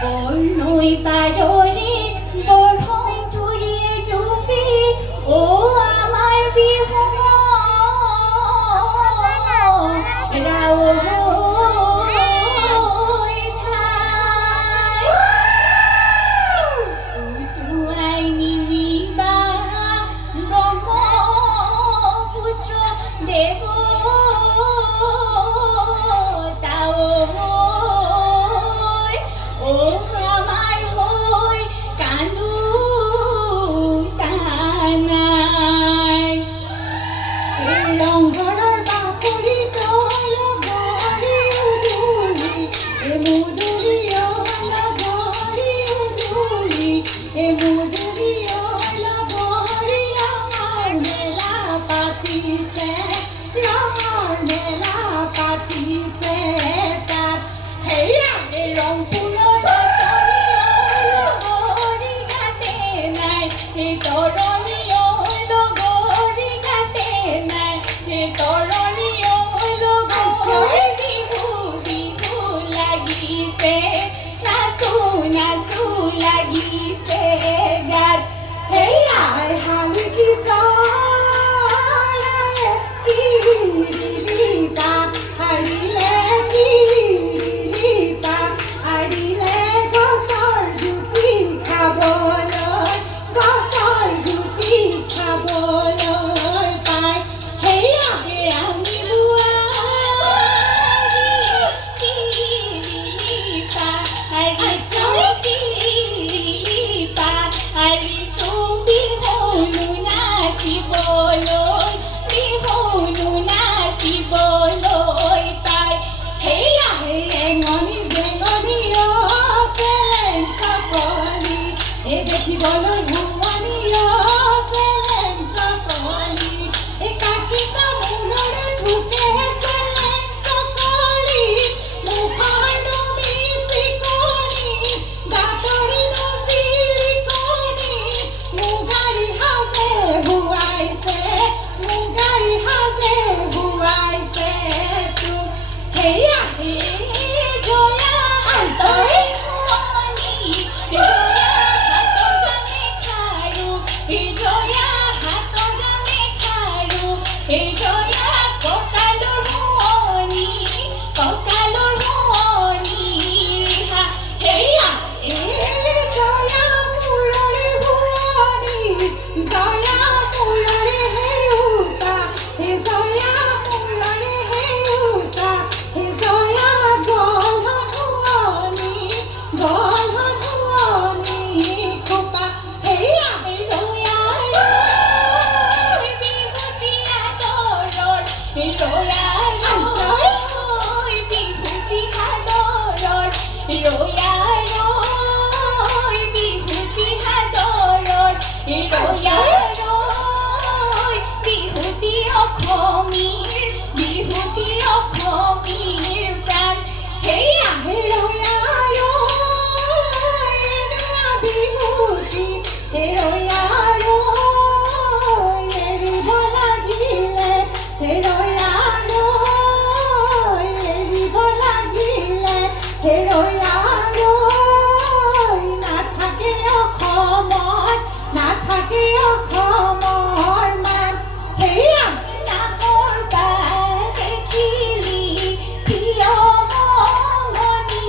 বর্ণই পাররে বরহং চুরিয়ে চুপি ও আমার বিহু রাও দেব তাও ও আমার হই কান্দু তানাই এই রঙ্গনার বাকুড়ি তোল গড়ি উদুলি এ মুদুলি ওলা গড়ি উদুলি এ মুদুলি ওলা গড়ি আমার মেলা পাতিছে রঙর মেলা পাতিছে তার হেয়া এ রংপুরের বাসরি ওলো গড়ি ঘাটে নাই এ তরণী ওলো গড়ি ঘাটে নাই এ তরণী ওলো গড়ি বিহু বিহু লাগিছে নাচু নাচু লাগিছে গাত হেয়া আয় হালি কি সরায়ে কি দিলিপা হারিলে কি দিলিপা হারিলে গছৰ গুটি খাবলৈ গছৰ গুটি খাবলৈ পায় হেয়া এ আমি বুয়ারি কিলিপা আরিসো কিলিপা আরিসো বিহনু নাচিবলৈ বিহনু নাচিবলৈ পাই হেয়া এই এঙনি জেঙনি অ চেলেং চকলি এই দেখিবলৈ ভুৱনি অ চেলেং চকলি এই কাকিতা মূলৰে ঠুকে চেলেং চকলি মুখৰ তুমি চিকনি দাঁতৰি নচিলিকনি মুগাৰী সাজে হুৱাইছে মুগাৰী সাজে হুৱাইছে তোক হেয়া এ জয়া হাতৰে খনি জয়া হাতৰ গানে খাৰু এ জয়া হাতৰ গানে খাৰু এ জয়া কঁকালৰ শুৱনি ৰিহা হেয়া জয়া মূৰৰে ভুৱনি জয়া মূৰৰে হেউতা হে জয়া মূৰৰে হেউতা হে জয়া গলধুৱনি খোপা হেয়া অসমীৰ প্ৰাণ হেয়া বিহুতি হেৰয়াৰো এৰিব লাগিলে হেৰয়াৰো এৰিব লাগিলে হেৰয়াৰো নাথাকে অসমত নাথাকে অসমৰ মান হেয়া নাহৰ বা দেখিলি প্ৰিয় মনি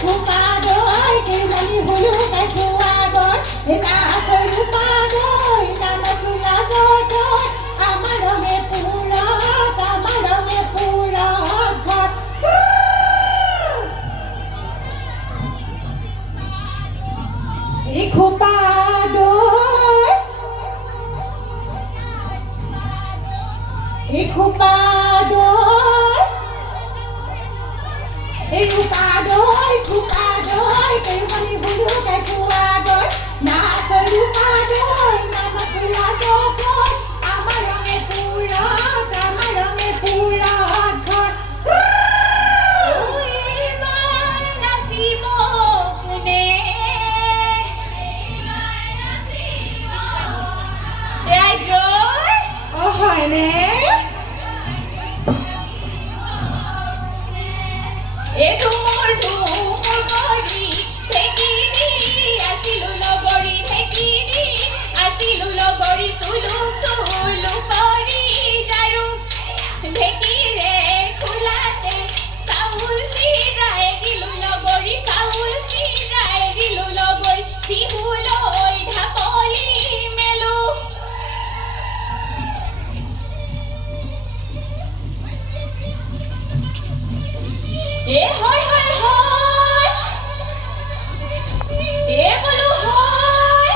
ৰূপা দৈ কেইজনী হুলুকাই খোৱা গৈ নাচ ৰূপা দৈ নাচোলা দৈ আমাৰ ৰঙে পুৰত ঘৰ এই খোপা দৈ ৰূপা দৈ কেইজনী হুলুকাই খোৱা গৈ নাচ ৰূপা দৈ নাচোলা দৈ আমাৰ ৰঙে পুৰত ঘৰ এইবাৰ নাচিব কোনে? ৰাইজৰ অ হয়নে এইটো মোৰ গৰি ঢেঁকিনি আছিলো লগৰী চুলু কৰি জাৰু ঢেঁকিৰে খোলাতে চাউল চিৰাই দিলো লগৰী বিহুলৈ ঢাপলি মেলো হয় বোলো হয়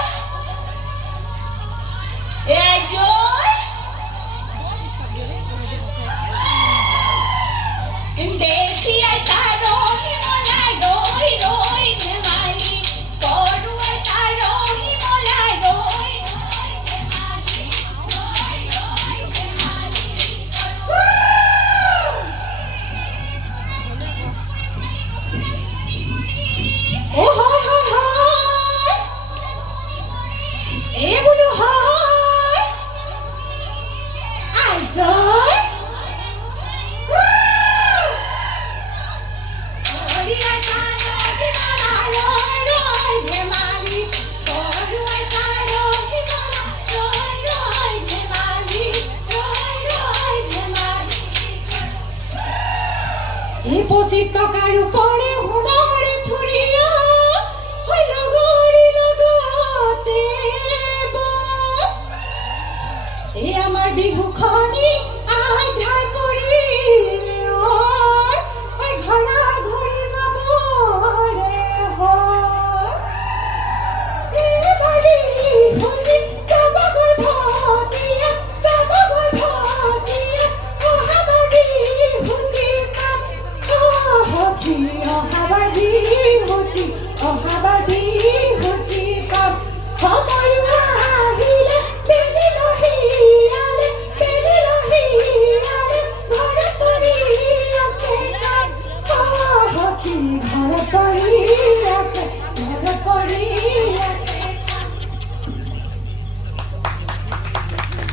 ৰাইজৰ দেখি তাৰ হিমলা ৰৈ ধেমালি কৰো তাৰ হিমলা ৰৈ অ এই বোলো হয় আইজয় ধেমালি এই 25 টকাৰ ওপৰে সোণৰে থুৰিয়া হৈ লগৰী লগতে এই আমাৰ বিহুখনি আধাই কৰিলে ঐ ঘৰা ঘৰি যাব ৰে হয় হুতি যাবগৈ ভটিয়া অহাবাৰী হুতি কাম অহাবাৰী হুতি কাম সময় আহিলে বেলি লহিয়ালে ঘৰত পৰি আছে কাম সখী ঘৰত পৰি